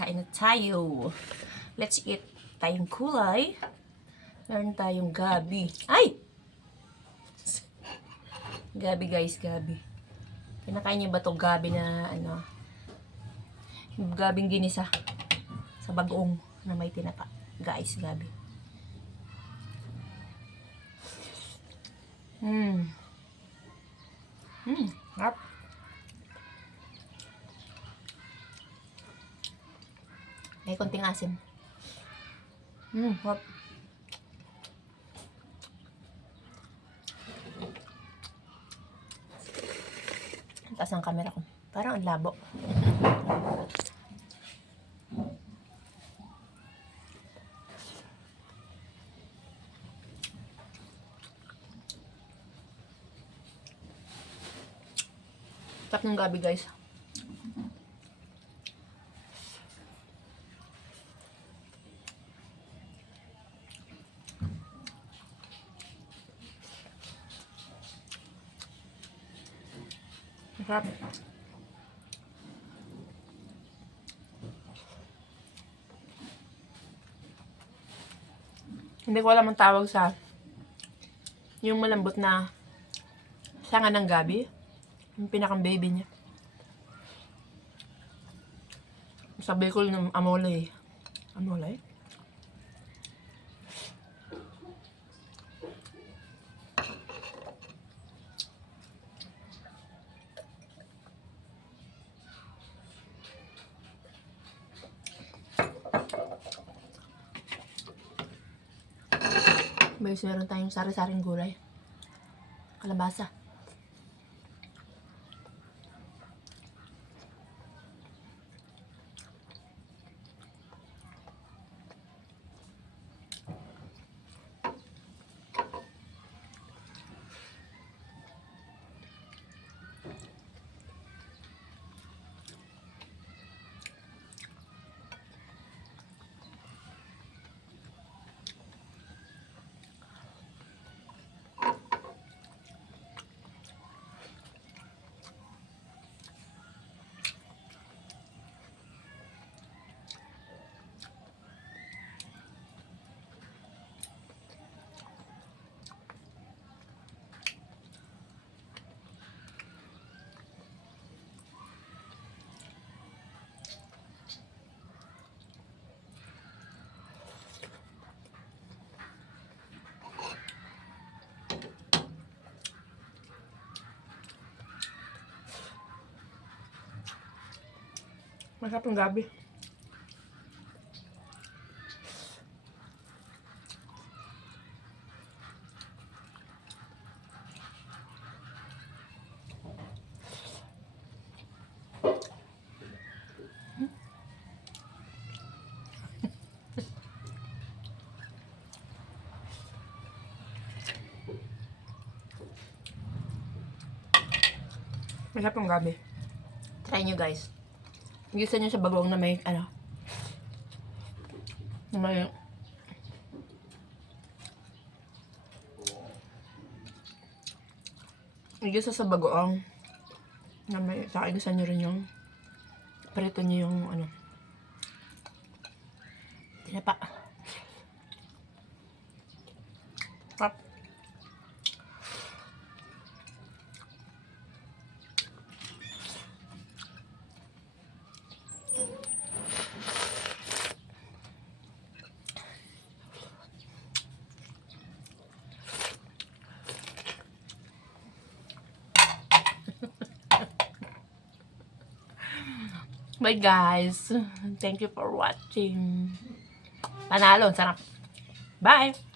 kain na tayo. Let's eat tayong kulay. Meron tayong gabi. Ay! Gabi guys, gabi. Kinakain niyo ba to gabi na ano? Gabing ginisa sa bagoong na may tinapa. Guys, gabi. Harap. May konting asim. Harap. Taas ang camera ko. Parang ang labo. Tap ng gabi guys. Sarap. Hindi ko alam ang tawag sa yung malambot na sanga ng gabi. Yung pinakang baby niya. Sabi ko ng amolay. Amolay? Guys, meron tayong sari-saring gulay. Kalabasa. Masarap yung gabi. Masarap yung gabi. Try nyo guys. Gusto nyo sa bagoong na may ano, na may gusto sa bagoong na may, saka gusto nyo rin yung prito nyo yung ano, tinapa. Tap. Bye guys. Thank you for watching. Panalo, sarap. Bye.